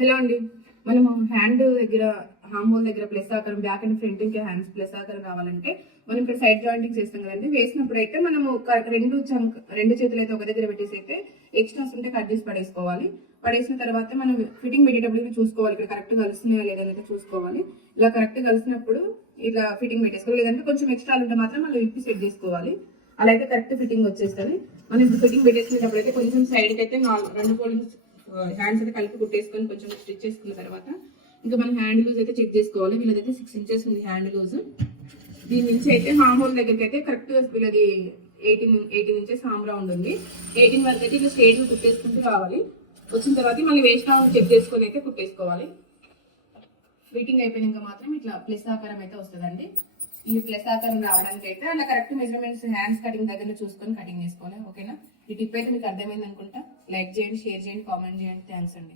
Hello అండి, మనము hand దగ్గర హామ్ హోల్ దగ్గర ప్లస్ ఆకారం, బ్యాక్ అండ్ ఫ్రంట్ ఇంకా హ్యాండ్స్ ప్లస్ ఆకారం కావాలంటే మనం ఇక్కడ సైడ్ జాయింటింగ్ చేస్తాం కదండి. వేసినప్పుడు అయితే మనము రెండు చేతులు అయితే ఒక దగ్గర పెట్టేసి అయితే ఎక్స్ట్రాస్ ఉంటే కట్ చేసి పడేసుకోవాలి. పడేసిన తర్వాత మనం ఫిట్టింగ్ పెట్టేటప్పుడు చూసుకోవాలి, ఇక్కడ కరెక్ట్ కలుస్తున్నాయా లేదనైతే చూసుకోవాలి. ఇలా కరెక్ట్ కలిసినప్పుడు ఇలా ఫిట్టింగ్ పెట్టేసుకోవాలి. లేదంటే కొంచెం ఎక్స్ట్రా ఉంటే మాత్రం మనం విప్పి సెట్ చేసుకోవాలి. అలా అయితే కరెక్ట్ ఫిట్టింగ్ వచ్చేస్తుంది. మనం ఇప్పుడు ఫిట్టింగ్ పెట్టేసుకునేటప్పుడు అయితే కొంచెం సైడ్కి అయితే రెండు ఫోల్డింగ్స్ హ్యాండ్స్ అయితే కలిపి కుట్టేసుకొని కొంచెం స్టిచ్ చేసుకున్న తర్వాత ఇంకా మనం హ్యాండ్ లూజ్ అయితే చెక్ చేసుకోవాలి. వీళ్ళదైతే 6 inches ఉంది హ్యాండ్ లూజ్. దీని నుంచి అయితే హామ్ హోల్ దగ్గరికి అయితే కరెక్ట్ వీళ్ళది 18 inches హామ్ రౌండ్ ఉంది. 18 వరకు అయితే ఇలా స్ట్రేట్ కుట్టేసుకుంటూ రావాలి. వచ్చిన తర్వాత మళ్ళీ వేస్ట్ రౌండ్ చెక్ చేసుకొని అయితే కుట్టేసుకోవాలి. ఫిట్టింగ్ అయిపోయినాక మాత్రం ఇట్లా ప్లస్ ఆకారం అయితే వస్తుందండి. ఈ ప్లస్ ఆకారం రావడానికి అయితే అలా కరెక్ట్ మెజర్మెంట్స్ హ్యాండ్స్ కటింగ్ దగ్గర చూసుకొని కటింగ్ చేసుకోవాలి. ఓకేనా? ఈ టిప్ అయితే మీకు అర్థమైంది అనుకుంటా. లైక్ చేయండి, షేర్ చేయండి, కామెంట్ చేయండి. థ్యాంక్స్ అండి.